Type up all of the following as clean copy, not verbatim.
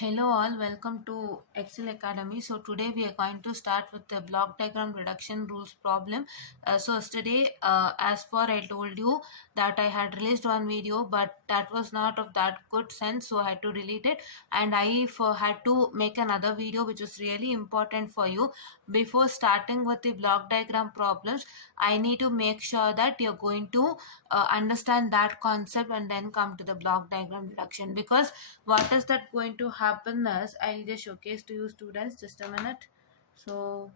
Hello all, welcome to Excel Academy. So today we are going to start with the block diagram reduction rules problem. So yesterday, as per I told you that I had released one video, but that was not of that good sense, so I had to delete it, and had to make another video which was really important for you. Before starting with the block diagram problems, I need to make sure that you're going to understand that concept and then come to the block diagram reduction, because what is that going to happen is I'll just showcase to you students, just a minute. So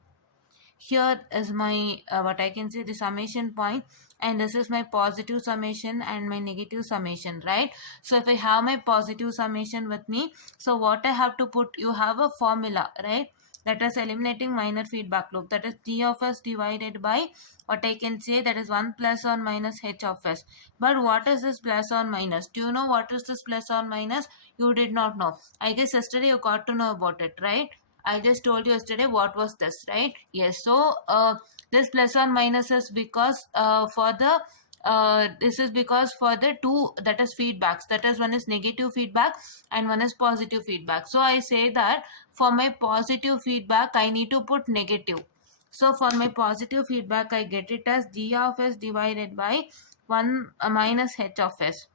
here is my what I can say, the summation point, and this is my positive summation and my negative summation, right? So if I have my positive summation with me, so what I have to put, you have a formula, right? That is eliminating minor feedback loop, that is G of S divided by what I can say, that is 1 plus or minus H of S. But what is this plus or minus? Do you know what is this plus or minus? You did not know. I guess yesterday you got to know about it, right? I just told you yesterday what was this, right? Yes. So this plus or minus is because for the this is because for the two, that is feedbacks, that is one is negative feedback and one is positive feedback. So I say that for my positive feedback I need to put negative. So for my positive feedback I get it as G of S divided by 1 minus H of S.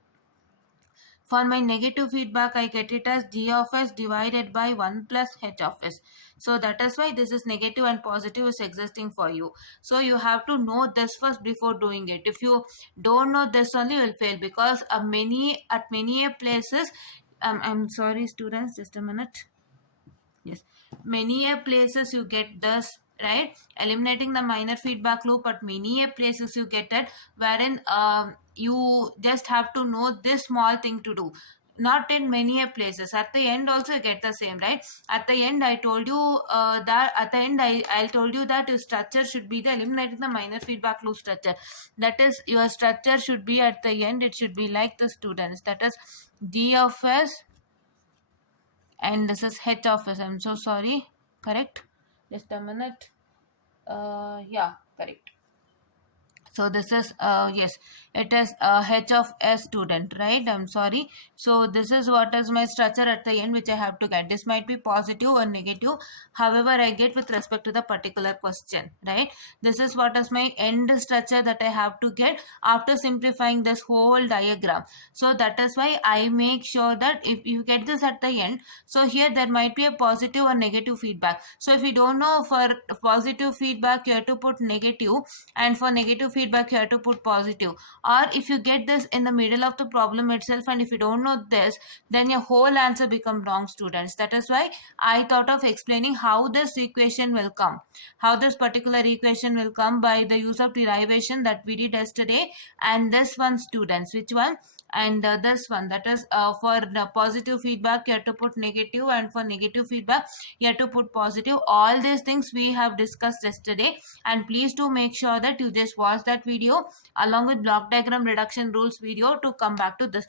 For my negative feedback, I get it as G of S divided by 1 plus H of S. So that is why this is negative and positive is existing for you. So you have to know this first before doing it. If you don't know this only, you will fail, because at many places, I'm sorry students, just a minute. Yes, many a places you get this, right? Eliminating the minor feedback loop, but many a places you get that wherein you just have to know this small thing to do. Not in many a places. At the end also you get the same, right? At the end I told you that at the end I told you that your structure should be the eliminating the minor feedback loop structure. That is, your structure should be at the end. It should be like the students. That is G of S and this is H of S. I'm so sorry. Correct? Just a minute. Yeah, correct. So this is yes, it is H of S student, right? I'm sorry. So this is what is my structure at the end which I have to get. This might be positive or negative, however I get with respect to the particular question, right? This is what is my end structure that I have to get after simplifying this whole diagram. So that is why I make sure that if you get this at the end, so here there might be a positive or negative feedback. So if you don't know, for positive feedback you have to put negative, and for negative feedback you have to put positive. Or if you get this in the middle of the problem itself and if you don't know this, then your whole answer become wrong, students. That is why I thought of explaining how this equation will come, how this particular equation will come by the use of derivation that we did yesterday. And this one, students, which one? And this one, that is for the positive feedback you have to put negative, and for negative feedback you have to put positive. All these things we have discussed yesterday, and please do make sure that you just watch that video along with block diagram reduction rules video to come back to this,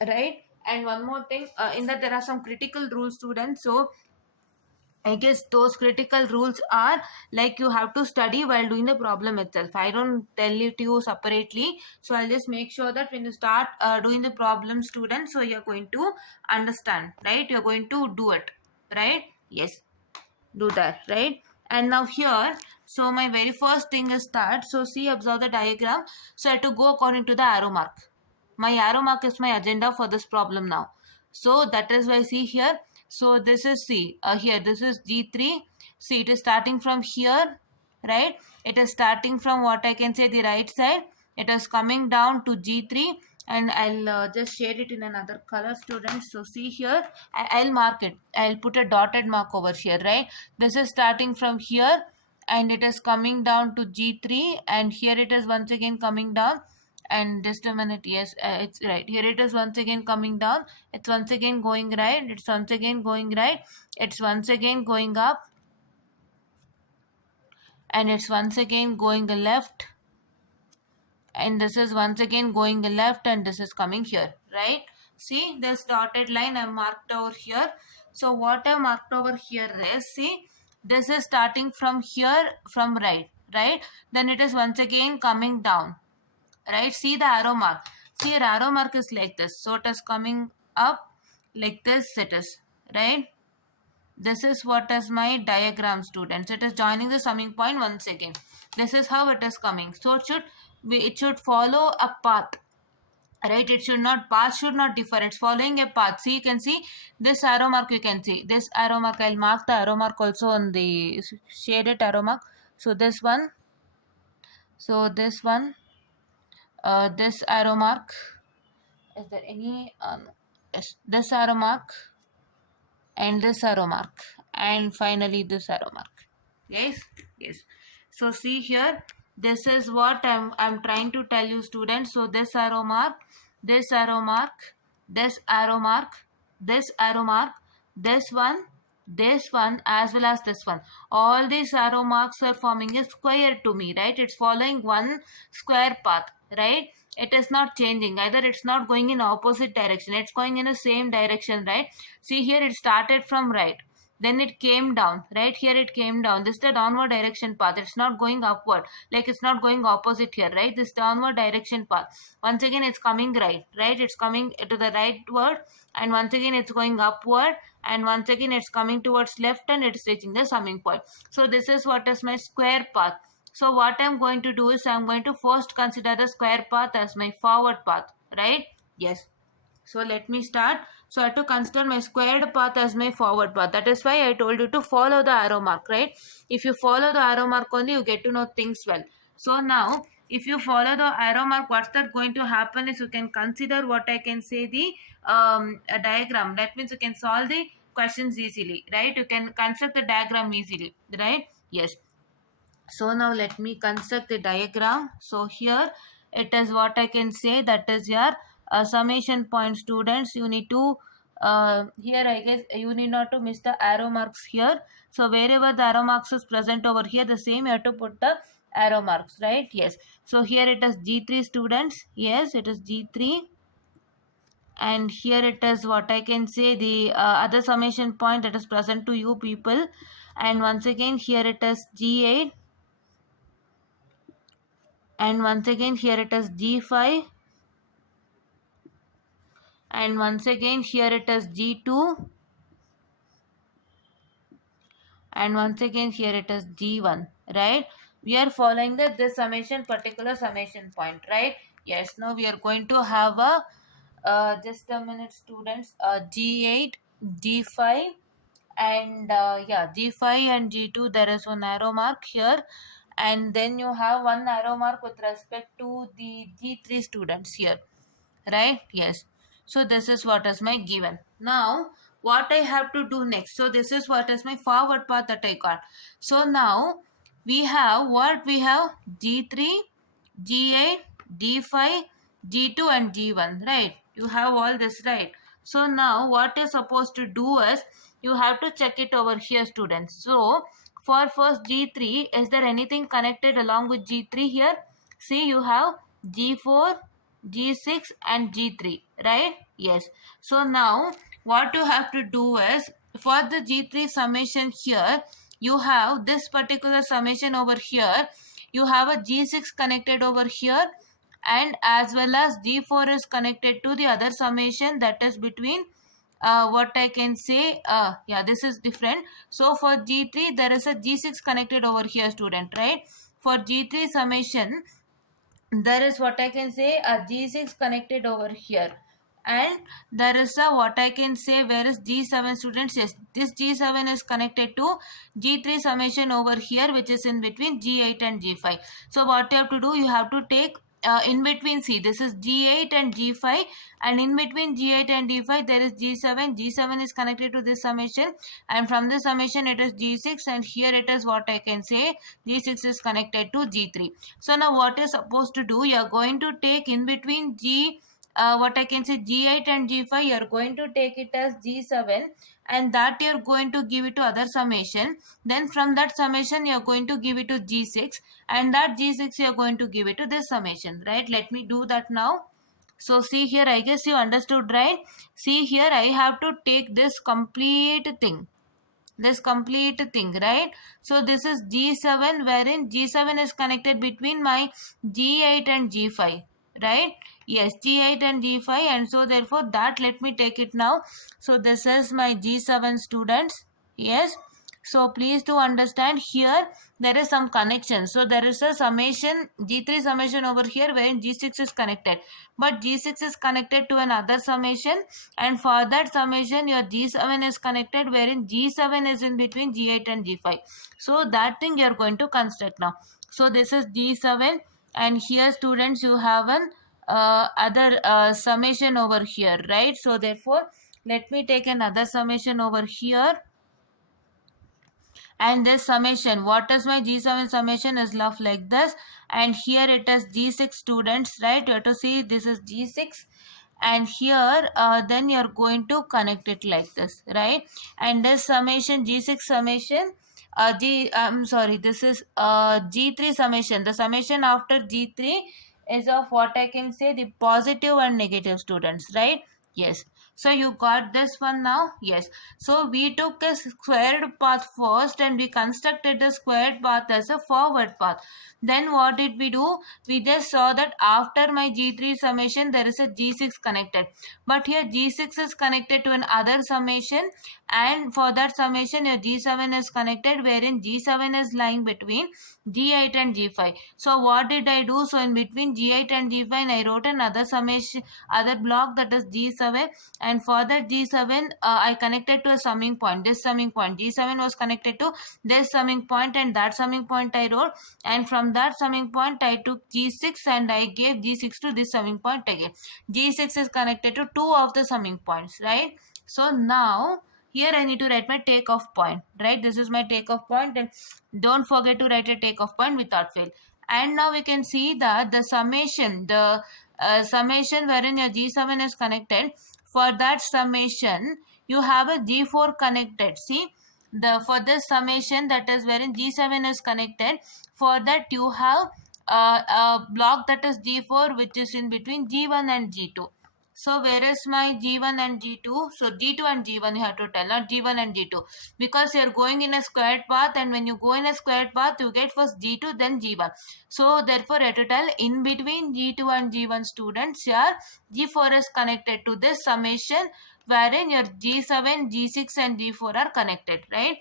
right? And one more thing, in that there are some critical rules, students. So I guess those critical rules are like you have to study while doing the problem itself. I don't tell it to you separately. So I'll just make sure that when you start doing the problem, students, so you're going to understand, right? You're going to do it, right? Yes, do that, right? And now here, so my very first thing is start. So see, observe the diagram. So I have to go according to the arrow mark. My arrow mark is my agenda for this problem now. So that is why, see here. So this is C. Here this is G3. See, it is starting from here, right? It is starting from what I can say the right side. It is coming down to G3, and I'll just shade it in another color, students. So see here, I'll mark it. I'll put a dotted mark over here, right? This is starting from here and it is coming down to G3, and here it is once again coming down. And just a minute, yes, it's right here. It is once again coming down, it's once again going right, it's once again going right, it's once again going up, and it's once again going left, and this is once again going left, and this is coming here, right? See, this dotted line I marked over here. So what I marked over here is, see, this is starting from here, from right, right? Then it is once again coming down, right? See the arrow mark. See, your arrow mark is like this. So it is coming up like this, it is, right? This is what is my diagram, students. It is joining the summing point once again. This is how it is coming. So it should follow a path, right? It should not, path should not differ. It's following a path. See, you can see this arrow mark, you can see this arrow mark. I'll mark the arrow mark also on the shaded arrow mark. So this one, so this one, this arrow mark, is there any yes, this arrow mark and this arrow mark, and finally this arrow mark. Yes, yes. So see here, this is what I'm trying to tell you, students. So this arrow mark, this arrow mark, this arrow mark, this arrow mark, this one as well as this one, all these arrow marks are forming a square to me, right? It's following one square path, right? It is not changing, either it's not going in opposite direction, it's going in the same direction, right? See here, it started from right, then it came down, right? Here it came down. This is the downward direction path. It's not going upward, like it's not going opposite here, right? This downward direction path, once again it's coming right, right? It's coming to the rightward, and once again it's going upward, and once again it's coming towards left, and it's reaching the summing point. So this is what is my square path. So what I'm going to do is I'm going to first consider the square path as my forward path, right? Yes. So let me start. So I have to consider my squared path as my forward path. That is why I told you to follow the arrow mark, right? If you follow the arrow mark only, you get to know things well. So now, if you follow the arrow mark, what's that going to happen is you can consider what I can say the a diagram. That means you can solve the questions easily, right? You can construct the diagram easily, right? Yes. So now let me construct the diagram. So here it is what I can say, that is your summation point, students. You need to here I guess you need not to miss the arrow marks here. So wherever the arrow marks is present over here, the same you have to put the arrow marks, right? Yes. So here it is G3, students. Yes, it is G3. And here it is what I can say the other summation point that is present to you people. And once again here it is G8. And once again here it is G5, and once again here it is G2, and once again here it is G1, right? We are following this summation, particular summation point, right? Yes. Now we are going to have a just a minute, students. G8, G5, and yeah, G5 and G2, there is one arrow mark here, and then you have one arrow mark with respect to the G3, students, here, right? Yes. So this is what is my given. Now what I have to do next, so this is what is my forward path that I got. So now we have what we have, G3, G8, D5, G2 and G1, right? You have all this, right? So now what you're supposed to do is you have to check it over here, students. So for first G3, is there anything connected along with G3 here? See, you have G4, G6 and G3, right? Yes. So now what you have to do is, for the G3 summation here, you have this particular summation over here, you have a G6 connected over here, and as well as G4 is connected to the other summation, that is between what I can say, yeah, this is different. So for G3 there is a G6 connected over here, student, right? For G3 summation there is what I can say a G6 connected over here, and there is a what I can say, where is G7, students? Yes, this G7 is connected to G3 summation over here, which is in between G8 and G5. So what you have to do, you have to take in between, see, this is G8 and G5, and in between G8 and D5 there is G7. G7 is connected to this summation, and from this summation it is G6, and here it is what I can say, G6 is connected to G3. So now what is supposed to do, you are going to take in between what I can say, G8 and G5, you are going to take it as G7, and that you are going to give it to other summation. Then from that summation you are going to give it to G6, and that G6 you are going to give it to this summation, right? Let me do that now. So see here, I guess you understood, right? See here, I have to take this complete thing, right? So this is G7, wherein G7 is connected between my G8 and G5, right? Yes, G8 and G5, and so therefore that let me take it now. So this is my G7 students. Yes. So please to understand here there is some connection. So there is a summation G3 summation over here wherein G6 is connected. But G6 is connected to another summation, and for that summation your G7 is connected wherein G7 is in between G8 and G5. So that thing you are going to construct now. So this is G7, and here students you have an other summation over here, right? So therefore let me take another summation over here, and this summation, what is my G7 summation is left like this, and here it is G6 students, right? You have to see this is G6, and here then you're going to connect it like this, right? And this summation G6 summation, I'm sorry, this is G3 summation. The summation after G3 is of what I can say the positive and negative students, right? Yes. So you got this one now? Yes. So we took a squared path first and we constructed the squared path as a forward path. Then what did we do? We just saw that after my G3 summation there is a G6 connected. But here G6 is connected to another summation, and for that summation your G7 is connected wherein G7 is lying between G8 and G5. So what did I do? So in between G8 and G5 I wrote another summation, other block, that is G7, and for that G7 I connected to a summing point. This summing point G7 was connected to this summing point, and that summing point I wrote, and from that summing point I took G6 and I gave G6 to this summing point again. G6 is connected to two of the summing points, right? So now here I need to write my takeoff point, right? This is my takeoff point, and don't forget to write a takeoff point without fail. And now we can see that the summation, summation wherein your G7 is connected, for that summation you have a G4 connected. See, the for this summation, that is wherein G7 is connected, for that you have a block that is G4 which is in between G1 and G2. So where is my G1 and G2? So G2 and G1 you have to tell, not G1 and G2, because you are going in a squared path, and when you go in a squared path you get first G2 then G1. So therefore you have to tell in between G2 and G1 students here G4 is connected to this summation wherein your G7, G6 and G4 are connected, right?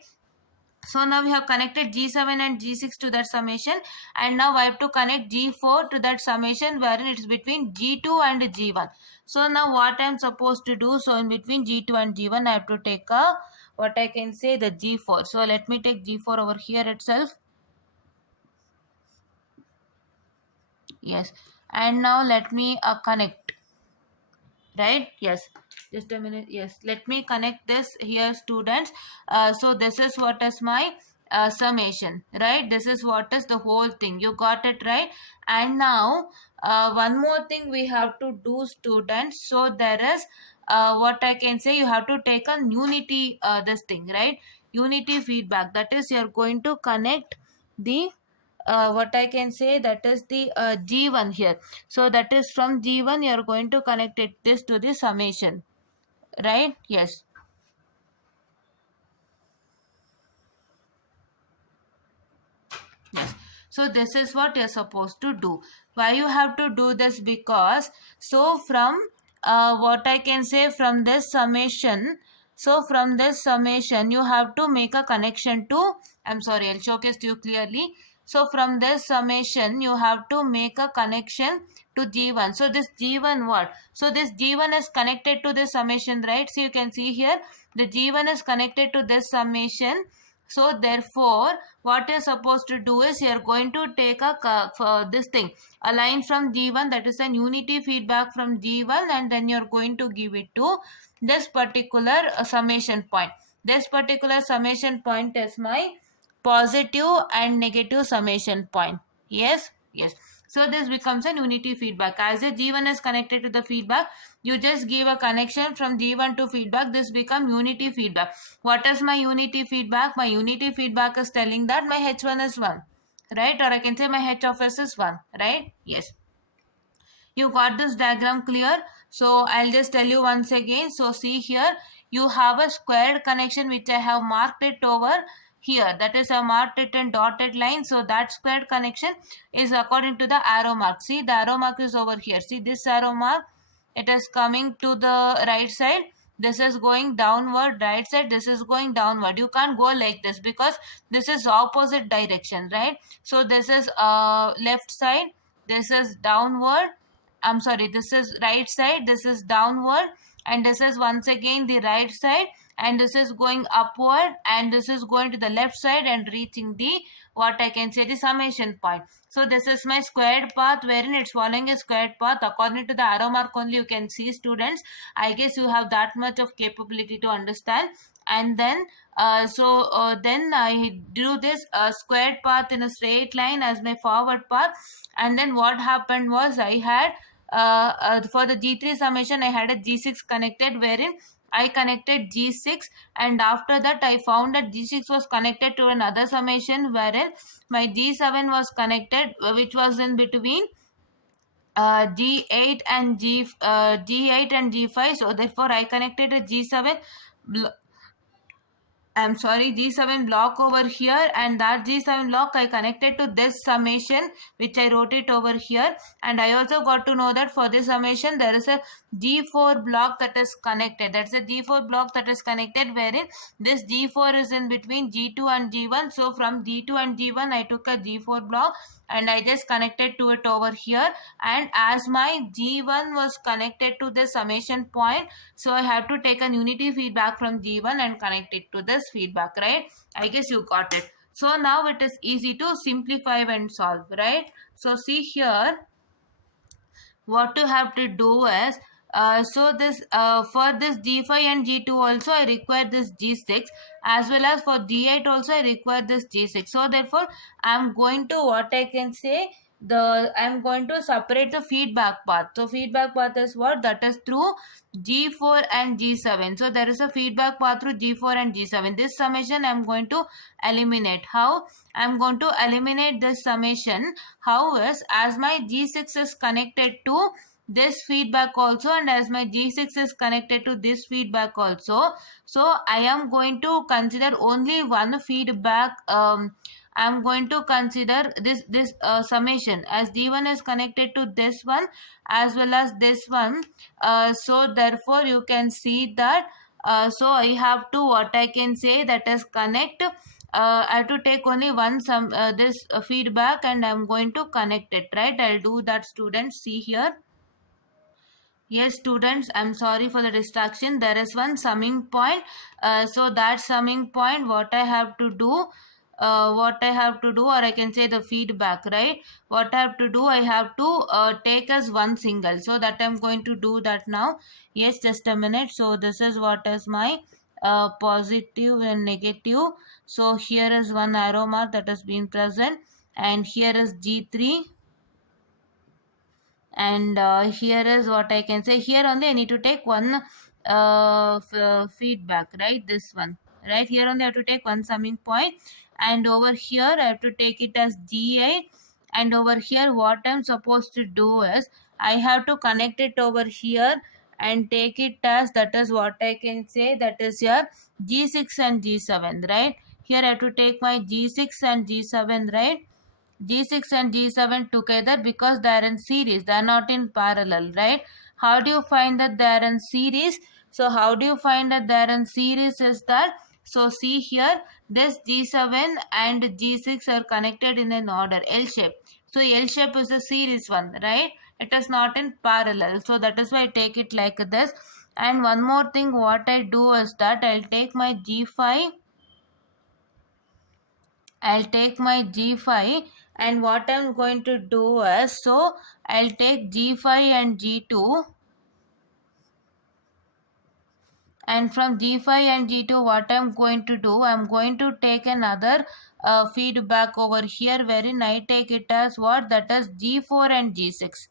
So now we have connected G7 and G6 to that summation, and now I have to connect G4 to that summation wherein it is between G2 and G1. So now what I am supposed to do, so in between G2 and G1 I have to take a, what I can say, the G4. So let me take G4 over here itself. Yes, and now let me connect, right? Yes, just a minute. Yes, let me connect this here students. So this is what is my summation, right? This is what is the whole thing. You got it, right? And now one more thing we have to do students. So there is what I can say, you have to take a unity this thing, right? Unity feedback, that is you're going to connect the what I can say, that is the G1 here. So that is from G1 you are going to connect it this to the summation, right? Yes. Yes. So this is what you're supposed to do. Why you have to do this? Because so from what I can say, from this summation, so from this summation you have to make a connection to, I'm sorry, I'll showcase to you clearly. So from this summation you have to make a connection to G1. So this G1 what? So this G1 is connected to this summation, right? So you can see here the G1 is connected to this summation. So therefore what you're supposed to do is you're going to take a this thing, a line from G1, that is an unity feedback from G1, and then you're going to give it to this particular summation point. This particular summation point is my positive and negative summation point. Yes, yes. So this becomes an unity feedback. As a G1 is connected to the feedback, you just give a connection from G1 to feedback. This become unity feedback. What is my unity feedback? My unity feedback is telling that my H1 is 1, right? Or I can say my H of S is 1, right? Yes. You got this diagram clear? So I'll just tell you once again. So see here, you have a squared connection which I have marked it over. here, that is a marked it in dotted line. So that squared connection is according to the arrow mark. See, the arrow mark is over here. See this arrow mark, it is coming to the right side, this is going downward, right side, this is going downward. You can't go like this because this is opposite direction, right? So this is left side, this is downward, I'm sorry, this is right side, this is downward, and this is once again the right side, and this is going upward, and this is going to the left side and reaching the, what I can say, the summation point. So this is my squared path wherein it's following a squared path according to the arrow mark only. You can see, students, I guess you have that much of capability to understand. And then then I drew this squared path in a straight line as my forward path. And then what happened was, I had for the G3 summation I had a G6 connected, wherein I connected G6, and after that I found that G6 was connected to another summation wherein my G7 was connected, which was in between G8 and G8 and G5. So therefore I connected a G7 I'm sorry, G7 block over here, and that G7 block I connected to this summation which I wrote it over here. And I also got to know that for this summation there is a G4 block that is connected. That's a G4 block that is connected, wherein this G4 is in between G2 and G1. So from G2 and G1 I took a G4 block and I just connected to it over here. And as my G1 was connected to the summation point, so I have to take an unity feedback from G1 and connect it to this feedback, right? I guess you got it. So now it is easy to simplify and solve, right? So see here, what you have to do is, so this for this G5 and G2 also I require this G6, as well as for G8 also I require this G6. So therefore I'm going to, what I can say, I'm going to separate the feedback path. So feedback path is what? That is through G4 and G7. So there is a feedback path through G4 and G7. This summation I'm going to eliminate. How? I'm going to eliminate this summation. How is, as my G6 is connected to this feedback also, and as my G6 is connected to this feedback also, so I am going to consider only one feedback. I'm going to consider this summation, as D1 is connected to this one as well as this one. So therefore you can see that so I have to, what I can say, that is connect. I have to take only one this feedback, and I'm going to connect it, right? I'll do that, students. See here. Yes, students, I'm sorry for the distraction. There is one summing point. So that summing point, what I have to do, or I can say the feedback, right? What I have to do, I have to take as one single. So that I'm going to do that now. Yes, just a minute. So this is what is my positive and negative. So here is one arrow mark that has been present, and here is G3. And here is what I can say. Here only I need to take one feedback, right? This one, right? Here only I have to take one summing point, and over here I have to take it as G8. And over here what I'm supposed to do is, I have to connect it over here and take it as, that is what I can say, that is here G6 and G7, right? Here I have to take my G6 and G7, right? G6 and G7 together, because they are in series, they are not in parallel, right? How do you find that they are in series? So how do you find that they are in series is that, so see here, this G7 and G6 are connected in an order, L shape. So L shape is a series one, right? It is not in parallel. So that is why I take it like this. And one more thing, what I do is that I'll take my G5, and what I'm going to do is, so I'll take G5 and G2, and from G5 and G2 what I'm going to do, I'm going to take another feedback over here, wherein I take it as what, that is G4 and G6,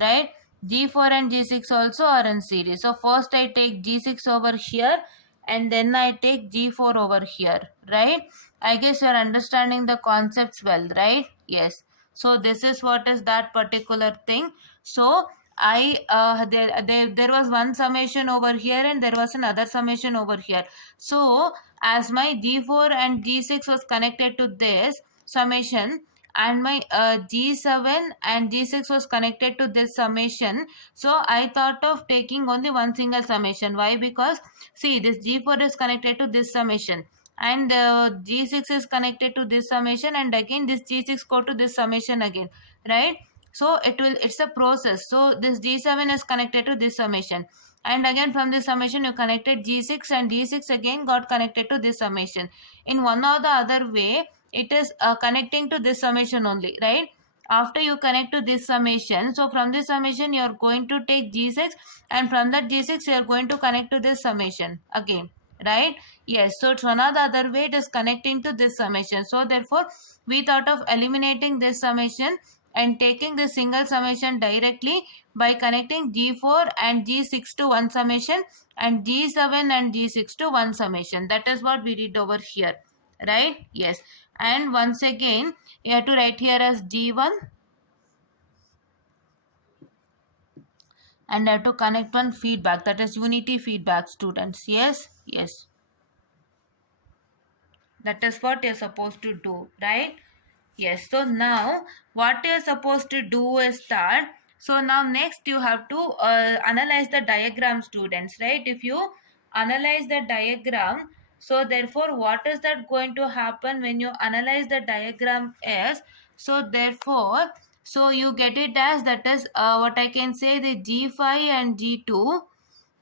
right? G4 and G6 also are in series. So first I take G6 over here, and then I take G4 over here, right? I guess you're understanding the concepts well, right? Yes. So this is what is that particular thing. So there was one summation over here and there was another summation over here. So as my G4 and G6 was connected to this summation, and my G7 and G6 was connected to this summation, so I thought of taking only one single summation. Why? Because see, this G4 is connected to this summation, and G6 is connected to this summation, and again this G6 go to this summation again, right? So it's a process. So this G7 is connected to this summation, and again from this summation you connected G6, and G6 again got connected to this summation. In one or the other way, it is connecting to this summation only, right? After you connect to this summation, so from this summation you are going to take G6, and from that G6 you are going to connect to this summation again, right? Yes, so it's one or the other way, it is connecting to this summation. So therefore we thought of eliminating this summation and taking the single summation directly by connecting G4 and G6 to one summation and G7 and G6 to one summation. That is what we did over here, right? Yes. And once again you have to write here as G1, and I have to connect one feedback, that is unity feedback, students. Yes, yes, that is what you're supposed to do, right? Yes, so now what you're supposed to do is that, so now next you have to analyze the diagram, students, right? If you analyze the diagram, so therefore what is that going to happen when you analyze the diagram is, so therefore, so you get it as, that is what I can say, the G5 and G2,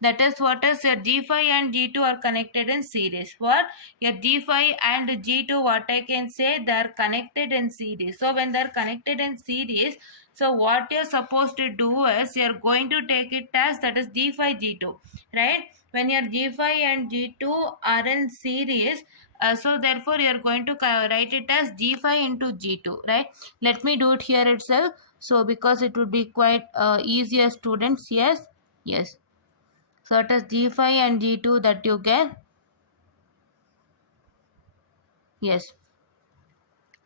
that is what is your G5 and G2 are connected in series. What? Your G5 and G2, what I can say, they are connected in series. So when they are connected in series, so what you're supposed to do is you're going to take it as, that is G5 G2, right? When your G5 and G2 are in series, so therefore you're going to write it as G5 into G2, right? Let me do it here itself, so because it would be quite easier, students. Yes, yes. So it is G5 and G2 that you get. Yes.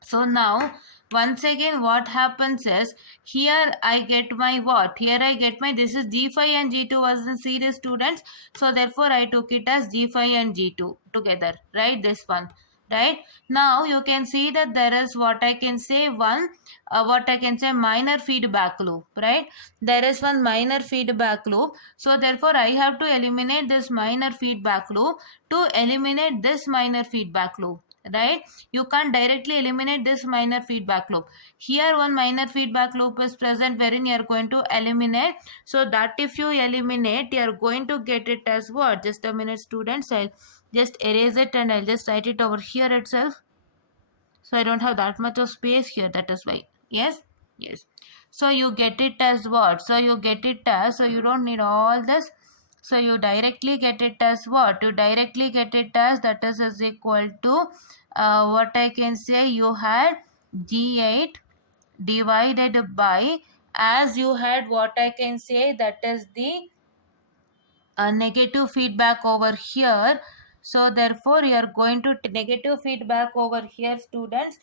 So now once again what happens is, here I get my what? Here I get my, this is G5 and G2 was in series, students. So therefore I took it as G5 and G2 together, right? This one. Right now you can see that there is what I can say, one what I can say, minor feedback loop, right? There is one minor feedback loop. So therefore I have to eliminate this minor feedback loop to eliminate this minor feedback loop, right? You can't directly eliminate this minor feedback loop. Here one minor feedback loop is present wherein you are going to eliminate. So that if you eliminate, you are going to get it as what? Just a minute, students. I'll just erase it and I'll just write it over here itself. So I don't have that much of space here, that is why. Yes, yes. So you get it as what? So you get it as, so you don't need all this. So you directly get it as what? You directly get it as, that is equal to what I can say, you had G8 divided by, as you had what I can say, that is the negative feedback over here. So therefore you are going to negative feedback over here, students.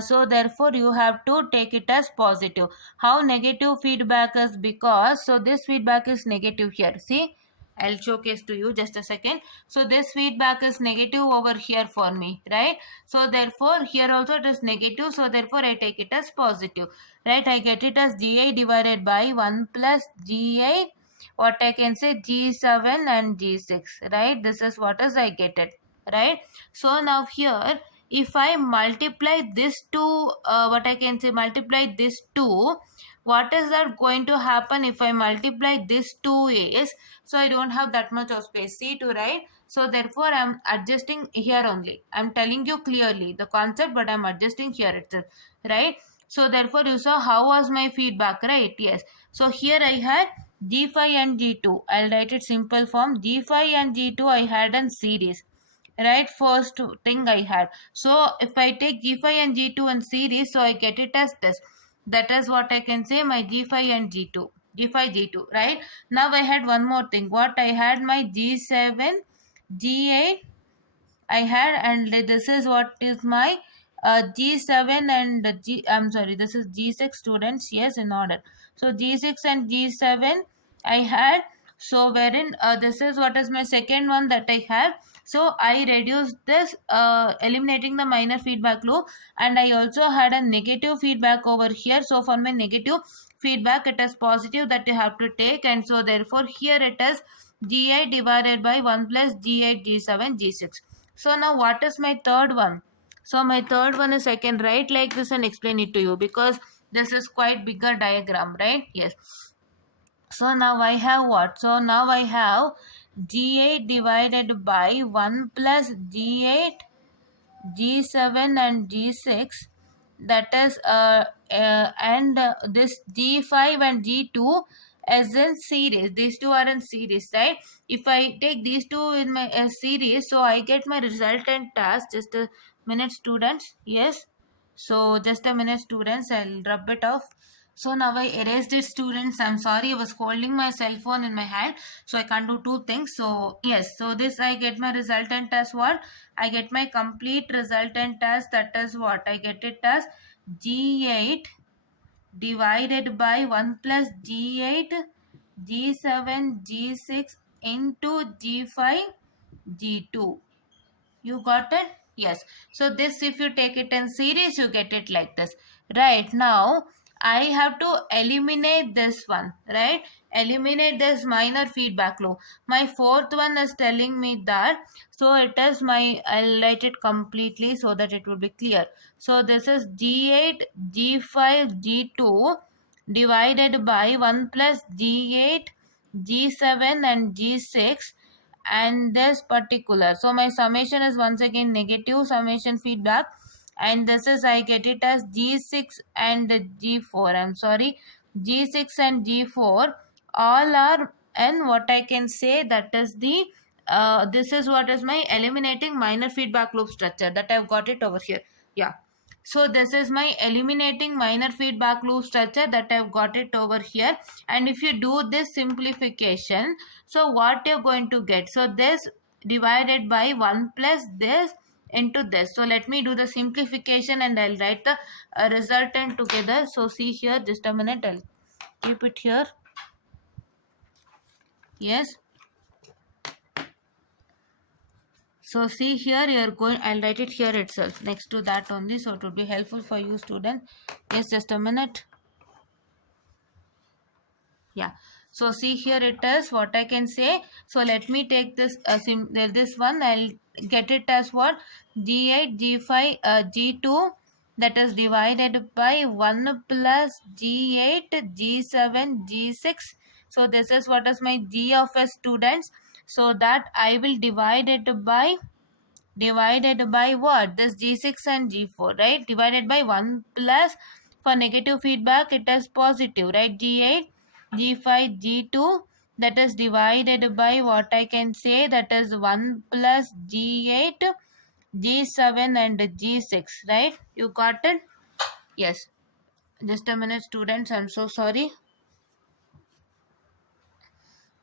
So therefore you have to take it as positive. How negative feedback is? Because so this feedback is negative here, see, I'll showcase to you, just a second. So this feedback is negative over here for me, right? So therefore here also it is negative, so therefore I take it as positive, right? I get it as Gi divided by 1 plus Gi, what I can say, G7 and G6, right? This is what is I get it, right? So now here if I multiply this two, what I can say, multiply this two, what is that going to happen if I multiply this two is, so I don't have that much of space, see, to write. So therefore I'm adjusting here only, I'm telling you clearly the concept, but I'm adjusting here itself, right? So therefore you saw how was my feedback, right? Yes. So here I had G5 and G2. I'll write it simple form. G5 and G2 I had in series. Right, first thing I had. So if I take G5 and G2 in series, so I get it as this. That is what I can say, my G5 and G2. G5, G2, right? Now I had one more thing. What I had, my G7, G8 I had, and this is what is my G7 and I'm sorry, this is G6 students, yes, in order. So G6 and G7 I had. So wherein this is what is my second one that I have. So I reduced this, eliminating the minor feedback loop, and I also had a negative feedback over here. So for my negative feedback, it is positive that you have to take, and so therefore here it is G8 divided by 1 plus G8, G7, G6. So now what is my third one? So my third one is I can write like this and explain it to you, because this is quite bigger diagram, right? Yes. So now I have what? So now I have G8 divided by 1 plus G8, G7 and G6, that is and this G5 and G2 as in series. These two are in series, right? If I take these two in my series, so I get my resultant task. Just a minute, students. Yes. So just a minute, students. I'll rub it off. So now I erased it, students. I'm sorry, I was holding my cell phone in my hand, so I can't do two things. So yes, so this I get my resultant as what? I get my complete resultant as, that is what? I get it as G8 divided by 1 plus G8, G7, G6 into G5, G2. You got it? Yes. So this, if you take it in series, you get it like this. Right now, I have to eliminate this one, right? Eliminate this minor feedback loop. My fourth one is telling me that, so it is my, I'll write it completely so that it will be clear. So this is G8, G5, G2 divided by 1 plus G8, G7 and G6, and this particular, so my summation is once again negative summation feedback, and this is I get it as G6 and G4, I'm sorry, G6 and G4 all are, and what I can say, that is the this is what is my eliminating minor feedback loop structure, that I've got it over here. Yeah. So this is my eliminating minor feedback loop structure that I've got it over here. And if you do this simplification, so what you're going to get? So this divided by 1 plus this into this. So let me do the simplification and I'll write the resultant together. So see here, just a minute, I'll keep it here. Yes. So see here, you're going, I'll write it here itself next to that only, so it would be helpful for you students. Yes, just a minute. Yeah. So see here it is, what I can say. So let me take this this one, I'll get it as what? G8, G5, G2, that is divided by 1 plus G8, G7, G6. So this is what is my G of S, students. So that I will divide it by, divided by what? This G6 and G4, right? Divided by 1 plus, for negative feedback it is positive, right? G8, G5, G2, that is divided by what I can say, that is 1 plus G8, G7 and G6, right? You got it? Yes. Just a minute, students. I'm so sorry.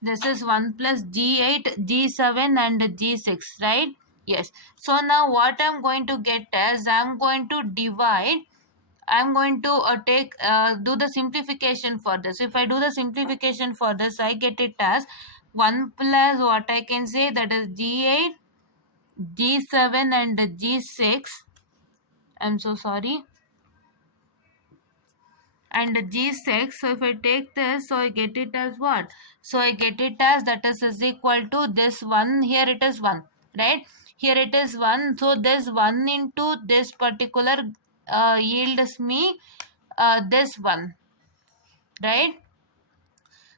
This is 1 plus G8, G7 and G6, right? Yes. So now what I'm going to get is, I'm going to divide, I'm going to do the simplification for this. If I do the simplification for this, I get it as 1 plus what I can say, that is G8, G7 and G6. I'm so sorry. And G6, so if I take this, so I get it as what? So I get it as, that is equal to this one, here it is 1, right? Here it is 1, so this 1 into this particular yields me this one, right?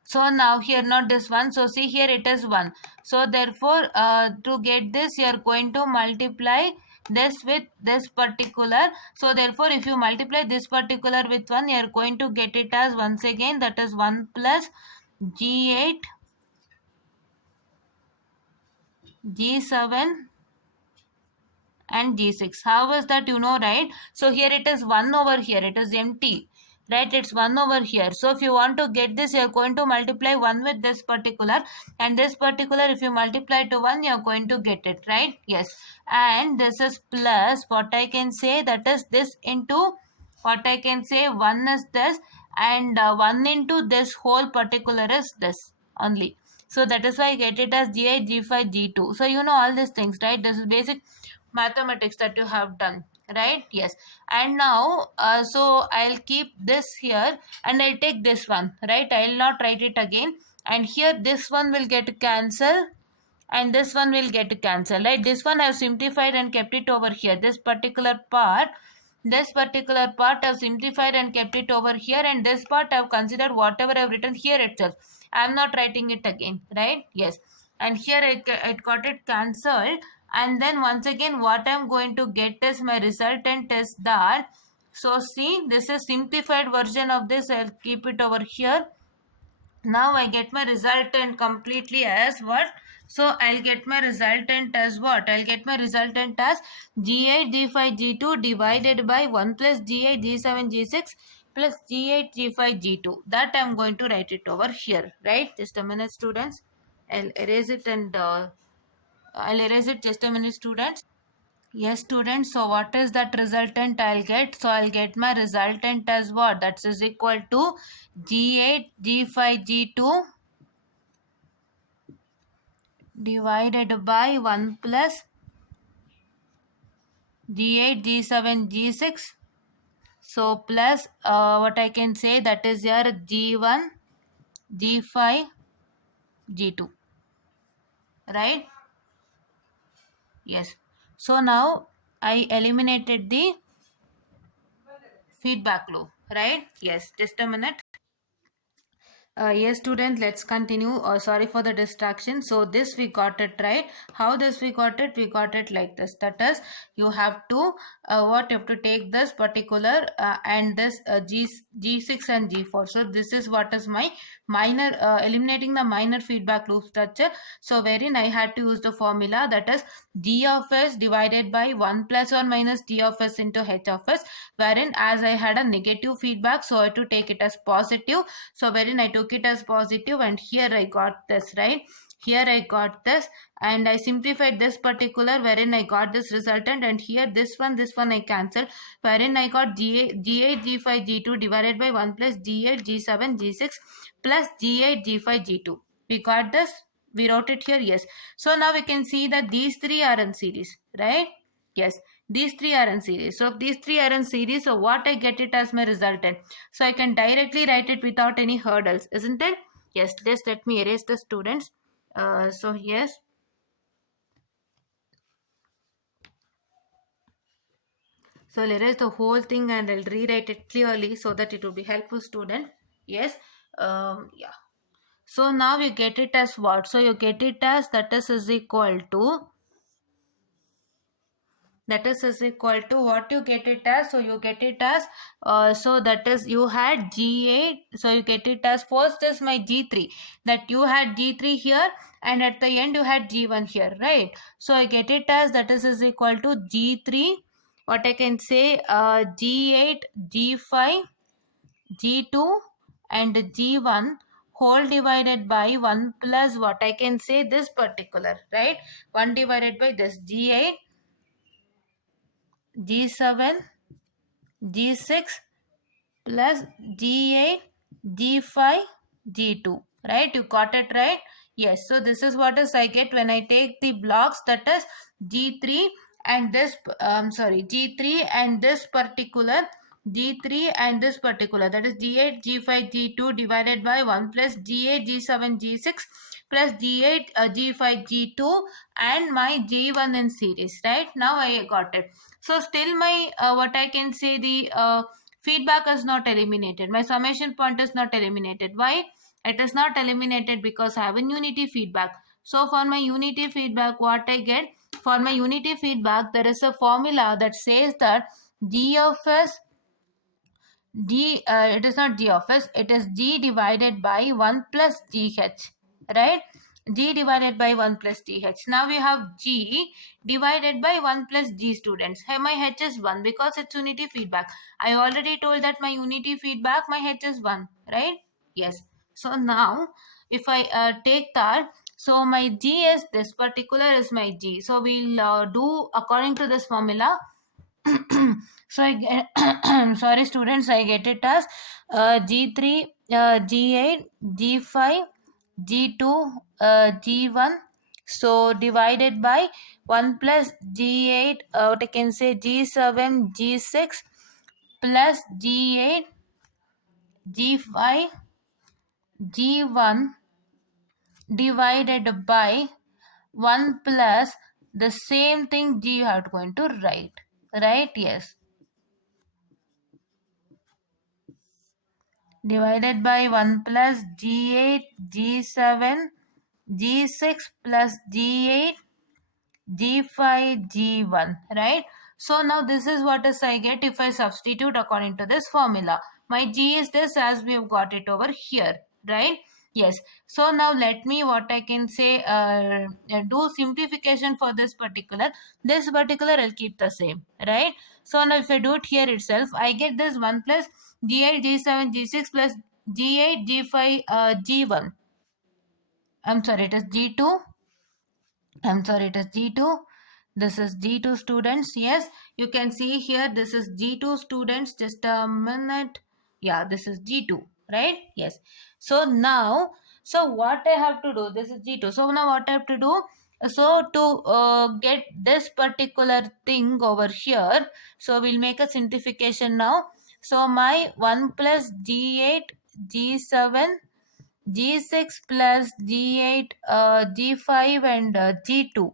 So now here not this one, so see here it is 1. So therefore to get this, you are going to multiply this with this particular. So therefore if you multiply this particular with 1, you are going to get it as, once again, that is 1 plus G8, G7 and G6. How was that, you know, right? So here it is 1 over here, it is empty. right? It's 1 over here. So if you want to get this, you're going to multiply 1 with this particular, and this particular, if you multiply to 1, you're going to get it, right? Yes. And this is plus, what I can say, that is this into, what I can say, 1 is this, and 1 into this whole particular is this only. So that is why I get it as G8, G5, G2. So you know all these things, right? This is basic mathematics that you have done, right? Yes. And now so I'll keep this here and I'll take this one, right? I'll not write it again, and here this one will get cancelled and this one will get cancelled, right? This one I've simplified and kept it over here. This particular part I've simplified and kept it over here, and this part I've considered whatever I've written here itself. I'm not writing it again, right? Yes. And here it got it cancelled, and then once again what I'm going to get is my resultant is that. So see, this is simplified version of this. I'll keep it over here. Now I get my resultant completely as what? So I'll get my resultant as what? I'll get my resultant as G8, G5, G2 divided by 1 plus G8, G7, G6 plus G8, G5, G2. That I'm going to write it over here, right? Just a minute, students. I'll erase it and I'll erase it. Just a minute, students. Yes, students. So what is that resultant I'll get? So I'll get my resultant as what? That is equal to G8, G5, G2 divided by 1 plus G8, G7, G6. So plus what I can say, that is your G1, G5, G2. Right? Yes. So now I eliminated the feedback loop. Right? Yes. Just a minute. Yes, student, let's continue. Sorry for the distraction. So this we got it right. How this we got it? We got it like this. That is, you have to what you have to take this particular and this G6 and G4. So this is what is my minor eliminating the minor feedback loop structure. So wherein I had to use the formula, that is G of S divided by 1 plus or minus G of S into H of S, wherein as I had a negative feedback, so I had to take it as positive. So wherein I took it as positive, and here I got this, right? Here I got this, and I simplified this particular, wherein I got this resultant, and here this one I cancelled, wherein I got G8, G5, G2 divided by 1 plus G8, G7, G6 plus G8, G5, G2. We got this. We wrote it here. Yes. So now we can see that these three are in series, right? Yes. These three are in series. So if these three are in series, so what I get it as my resultant. So I can directly write it without any hurdles, isn't it? Yes. Just let me erase the students. So yes. So I'll erase the whole thing and I'll rewrite it clearly so that it will be helpful, student. Yes. Yeah. So now you get it as what? So you get it as that is equal to, is equal to what you get it as. So you get it as so that is, you had G8, so you get it as, first is my G3, that you had G3 here, and at the end you had G1 here, right? So I get it as that is equal to G3, what I can say, G8, G5, G2 and G1 whole divided by 1 plus what I can say, this particular, right? 1 divided by this G8, G7, G6 plus G8, G5, G2, right? You got it right? Yes. So this is what is I get when I take the blocks, that is G3 and this G3 and this particular, G3 and this particular, that is G8, G5, G2 divided by 1 plus G8, G7, G6 plus G8, G5, G2 and my G1 in series, right? Now I got it. So still my what I can say, the feedback is not eliminated. My summation point is not eliminated. Why? It is not eliminated because I have a unity feedback. So for my unity feedback, what I get? For my unity feedback, there is a formula that says that G of S, it is not G of S, it is G divided by 1 plus GH, right? G divided by 1 plus TH. Now we have G divided by 1 plus G students. Hey, my H is 1 because it's unity feedback. I already told that my unity feedback, my H is 1, right? Yes. So now if I take that, so my G is this particular is my G. So we'll do according to this formula. So I get sorry students, I get it as G3, G8, G5, G2, G1. So divided by 1 plus G8, what I can say G7, G6 plus G8, G5, G1 divided by 1 plus the same thing G you are going to write, right? Yes. Divided by 1 plus G8, G7, G6 plus G8, G5, G1, right? So now this is what is I get if I substitute according to this formula. My G is this as we have got it over here, right? Yes. So now let me what I can say do simplification for this particular. This particular I'll keep the same, right? So now if I do it here itself, I get this 1 plus G8, G7, G6 plus G8, G5, G1. I'm sorry, it is G2. I'm sorry, it is G2. This is G2 students. Yes, you can see here this is G2 students. Just a minute. Yeah, this is G2, right? Yes. So now, so what I have to do, this is G2. So now what I have to do, so to get this particular thing over here, so we'll make a simplification now. So my 1 plus G8, G7, G6 plus G8, G5 and G2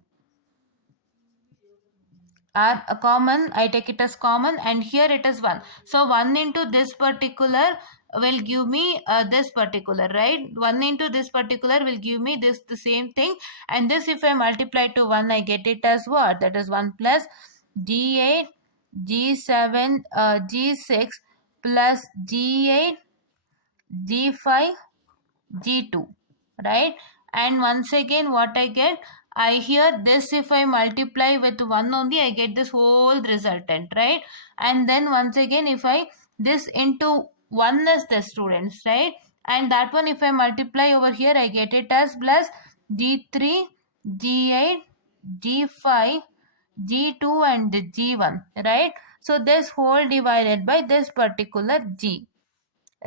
are a common. I take it as common and here it is 1. So 1 into this particular will give me this particular, right? 1 into this particular will give me this the same thing, and this if I multiply to 1 I get it as what? That is 1 plus G8, G7, G6 plus G8, G5, G2, right? And once again what I get, I hear this if I multiply with 1 only I get this whole resultant, right? And then once again if I this into 1 is the students, right? And that one if I multiply over here I get it as plus G3, G8, G5, G2 and G1, right? So this whole divided by this particular G,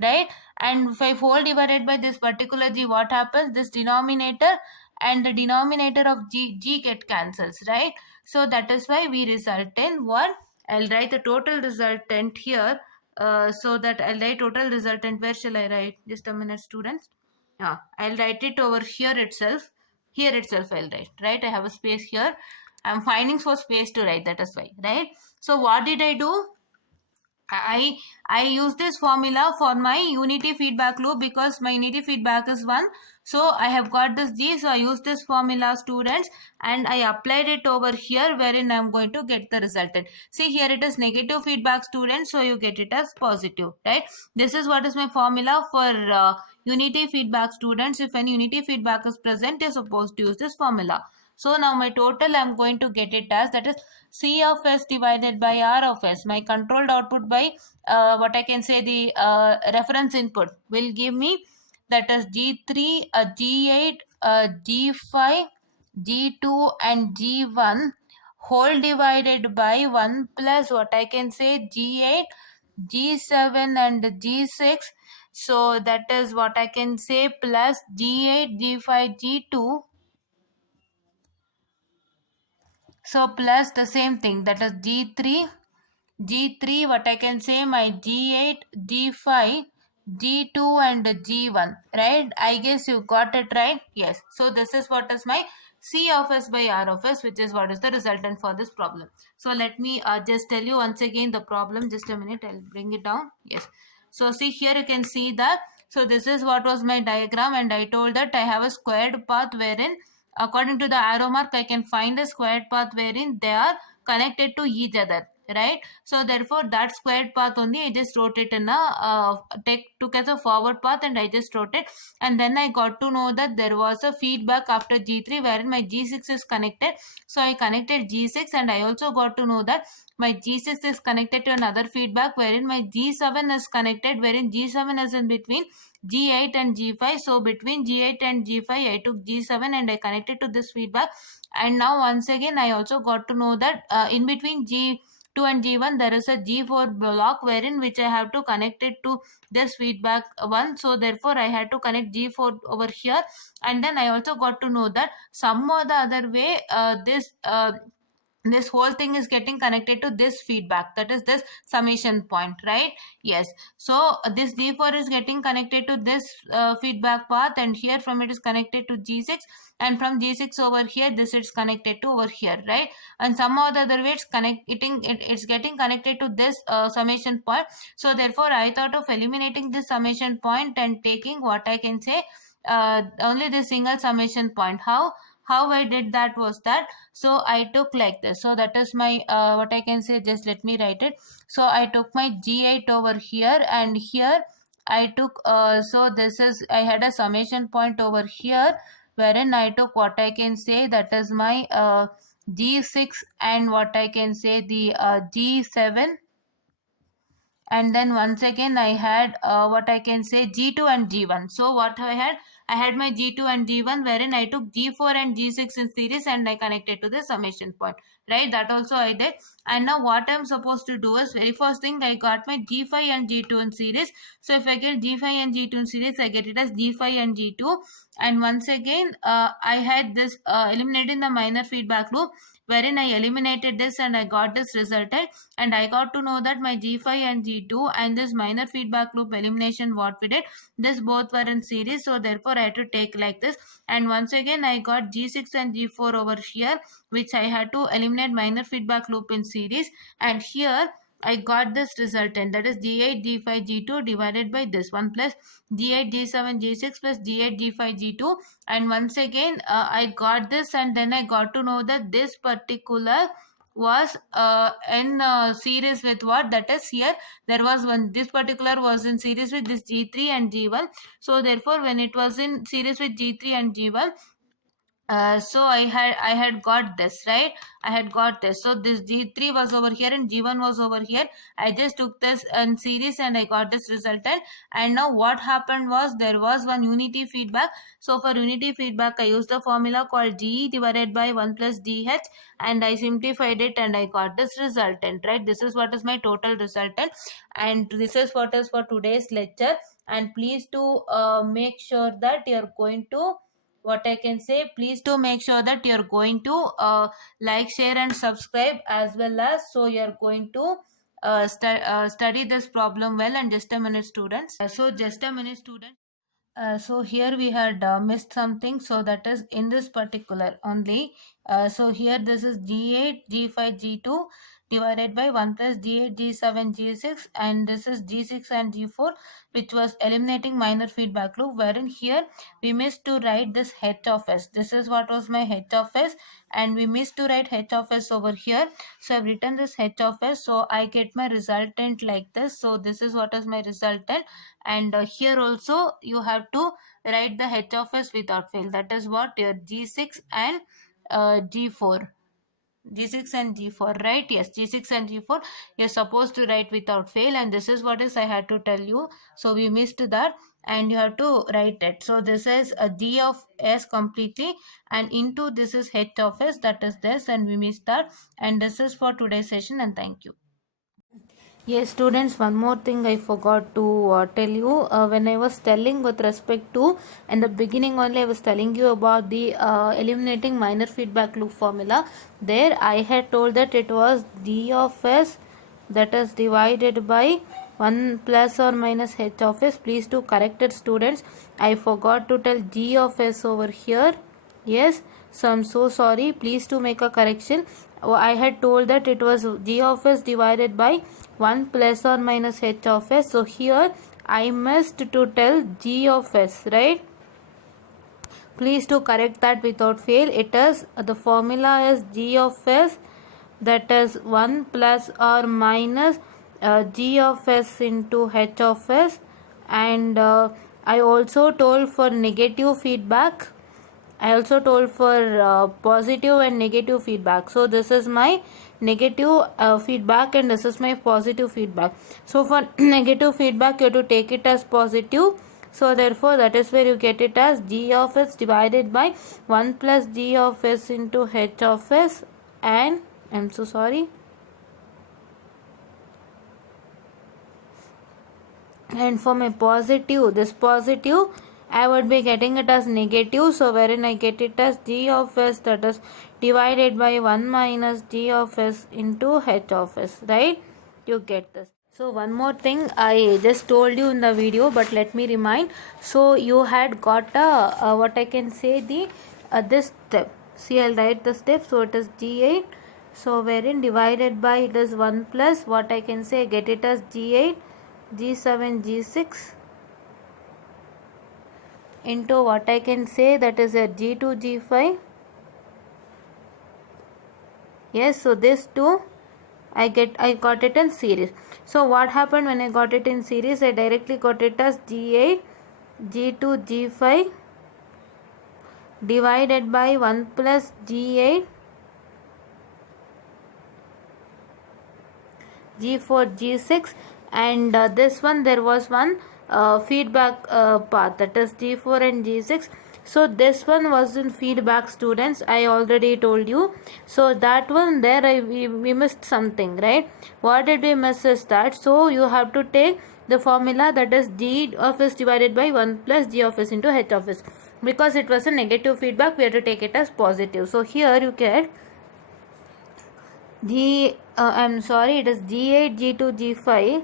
right? And if I whole divided by this particular G, what happens? This denominator and the denominator of G get cancels, right? So that is why we result in what? I'll write the total resultant here. So that I'll write total resultant. Where shall I write? Just a minute, students. Yeah, I'll write it over here itself. Here itself I'll write, right? I have a space here. I'm finding for space to write, that is why, right? So what did I do? I use this formula for my unity feedback loop because my unity feedback is 1. So I have got this G. So I use this formula, students, and I applied it over here wherein I am going to get the resultant. See here it is negative feedback, students. So you get it as positive, right? This is what is my formula for unity feedback, students. If any unity feedback is present, you're supposed to use this formula. So now my total I'm going to get it as that is C of S divided by R of S. My controlled output by what I can say the reference input will give me that is G3, G8, G5, G2 and G1 whole divided by 1 plus what I can say G8, G7 and G6. So that is what I can say plus G8, G5, G2. So plus the same thing that is G3 what I can say my G8, G5, G2 and G1, right? I guess you got it right. Yes. So this is what is my C of S by R of S, which is what is the resultant for this problem. So let me just tell you once again the problem. Just a minute, I'll bring it down. Yes. So see here you can see that. So this is what was my diagram, and I told that I have a squared path wherein according to the arrow mark I can find a squared path wherein they are connected to each other. right? So therefore that squared path only I just wrote it in a took as a forward path, and I just wrote it. And then I got to know that there was a feedback after G3 wherein my G6 is connected, so I connected G6. And I also got to know that my G6 is connected to another feedback wherein my G7 is connected, wherein G7 is in between G8 and G5. So between G8 and G5 I took G7 and I connected to this feedback. And now once again I also got to know that in between G2 and G1 there is a G4 block wherein which I have to connect it to this feedback one. So therefore I had to connect G4 over here. And then I also got to know that some or the other way this whole thing is getting connected to this feedback, that is this summation point, right? Yes. So this G4 is getting connected to this feedback path, and here from it is connected to G6, and from G6 over here this is connected to over here, right? And some or the other way it's getting connected to this summation point. So therefore I thought of eliminating this summation point and taking what I can say only the single summation point. How I did that was that, so I took like this. So that is my what I can say, just let me write it. So I took my G8 over here, and here I took so this is, I had a summation point over here wherein I took what I can say, that is my G6, and what I can say the G7. And then once again I had what I can say G2 and G1. So what I had my G2 and G1 wherein I took G4 and G6 in series and I connected to the summation point, right? That also I did. And now what I'm supposed to do is, very first thing, I got my G5 and G2 in series. So if I get G5 and G2 in series, I get it as G5 and G2. And once again I had this eliminating the minor feedback loop wherein I eliminated this and I got this resulted. And I got to know that my G5 and G2 and this minor feedback loop elimination what we did, this both were in series. So therefore I had to take like this. And once again I got G6 and G4 over here, which I had to eliminate minor feedback loop in series. And here I got this resultant, that is G8, G5, G2 divided by this one plus G8, G7, G6 plus G8, G5, G2. And once again I got this, and then I got to know that this particular was in series with what, that is here there was one, this particular was in series with this G3 and G1. So therefore when it was in series with G3 and G1, so I had got this, right? I had got this. So this G3 was over here and G1 was over here. I just took this in series and I got this resultant. And now what happened was, there was one unity feedback. So for unity feedback I used the formula called G divided by 1 plus DH, and I simplified it and I got this resultant, right? This is what is my total resultant, and this is what is for today's lecture. And please do make sure that you're going to, what I can say, please do make sure that you're going to like, share and subscribe as well as, so you're going to study this problem well. And just a minute students, so just a minute students. So here we had missed something, so that is in this particular only. So here this is G8, G5, G2 divided by 1 plus G8, G7, G6, and this is G6 and G4, which was eliminating minor feedback loop, wherein here we missed to write this H of S. This is what was my H of S, and we missed to write H of S over here. So I've written this H of S, so I get my resultant like this. So this is what is my resultant. And here also you have to write the H of S without fail, that is what your G6 and G4, G6 and G4, right? Yes, G6 and G4 you're supposed to write without fail, and this is what is I had to tell you. So we missed that and you have to write it. So this is a G of S completely, and into this is H of S, that is this, and we missed that. And this is for today's session, and thank you. Yes, students, one more thing I forgot to tell you. When I was telling with respect to, in the beginning only I was telling you about the eliminating minor feedback loop formula. There I had told that it was D of S, that is divided by 1 plus or minus H of S. Please do correct it, students. I forgot to tell G of S over here. Yes, so I'm so sorry. Please to make a correction. I had told that it was G of S divided by 1 plus or minus H of S. So here I must to tell G of S, right? Please to correct that without fail. It is, the formula is G of S that is 1 plus or minus g of s into h of s. And I also told for negative feedback, I also told for positive and negative feedback. So this is my negative feedback and this is my positive feedback. So for negative feedback you have to take it as positive. So therefore that is where you get it as g of s divided by 1 plus g of s into h of s. And I'm so sorry. And for my positive, this positive, I would be getting it as negative. So wherein I get it as g of s, that is divided by 1 minus g of s into h of s, right? You get this. So one more thing I just told you in the video, but let me remind. So you had got a what I can say, the this step. See, I'll write the step. So it is g8. So wherein divided by it is 1 plus what I can say, get it as g8, g7, g6 into what I can say, that is a g2, g5. Yes, so this two I got it in series. So what happened when I got it in series? I directly got it as g8, g2, g5 divided by 1 plus g8, g4, g6. And this one there was one feedback path, that is g4 and g6. So this one was in feedback, students, I already told you. So that one there we missed something, right? What did we miss is that, so you have to take the formula, that is g of s divided by 1 plus g of s into h of s. Because it was a negative feedback, we have to take it as positive. So here you get I'm sorry, it is g8, g2, g5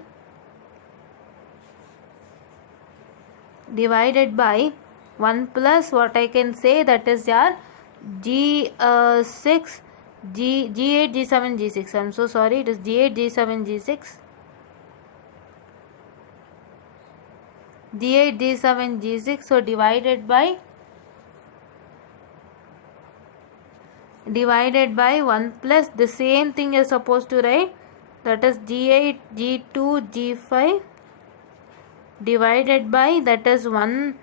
divided by 1 plus what I can say, that is your g6, g8, g7, g6. I'm so sorry, it is g8, g7, g6, g8, g7, g6. So divided by 1 plus the same thing you're supposed to write, that is g8, g2, g5 divided by, that is 1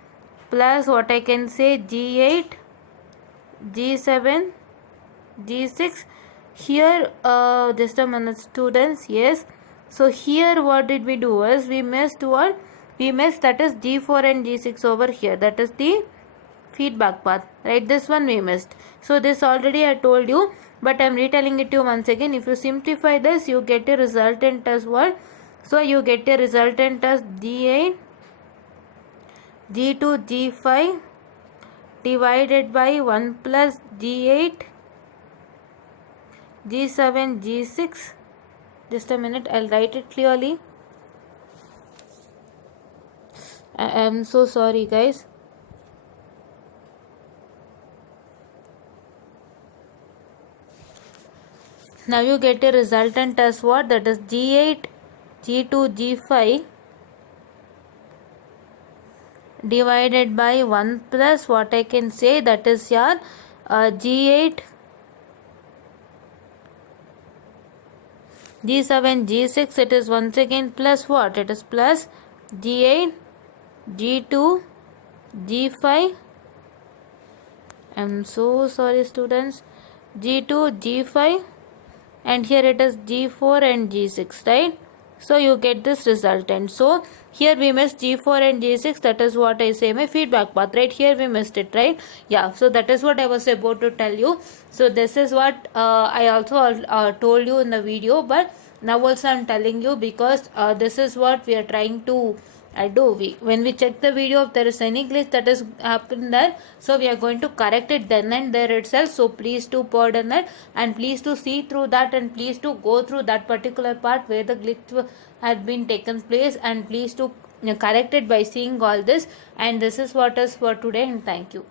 plus what I can say, g8, g7, g6. Here just a minute, students. Yes, so here what did we do is we missed what? We missed, that is g4 and g6 over here, that is the feedback path, right? This one we missed. So this already I told you, but I'm retelling it to you once again. If you simplify this, you get a resultant as what? So you get a resultant as g8, g2, g5 divided by 1 plus g8, g7, g6. Just a minute, I'll write it clearly. I'm so sorry, guys. Now you get a resultant as what? That is g8, g2, g5 divided by 1 plus what I can say, that is your g8, g7, g6. It is once again plus what? It is plus g8, g2, g5. I'm so sorry, students. g2, g5, and here it is g4 and g6, right? So you get this resultant. So here we missed g4 and g6, that is what I say my feedback path, right? Here we missed it, right? Yeah, so that is what I was about to tell you. So this is what I also told you in the video, but now also I'm telling you, because this is what we are trying to do. When we check the video, if there is any glitch that has happened there, so we are going to correct it then and there itself. So please do pardon that, and please to see through that, and please to go through that particular part where the glitch had been taken place, and please to correct it by seeing all this. And this is what is for today, and thank you.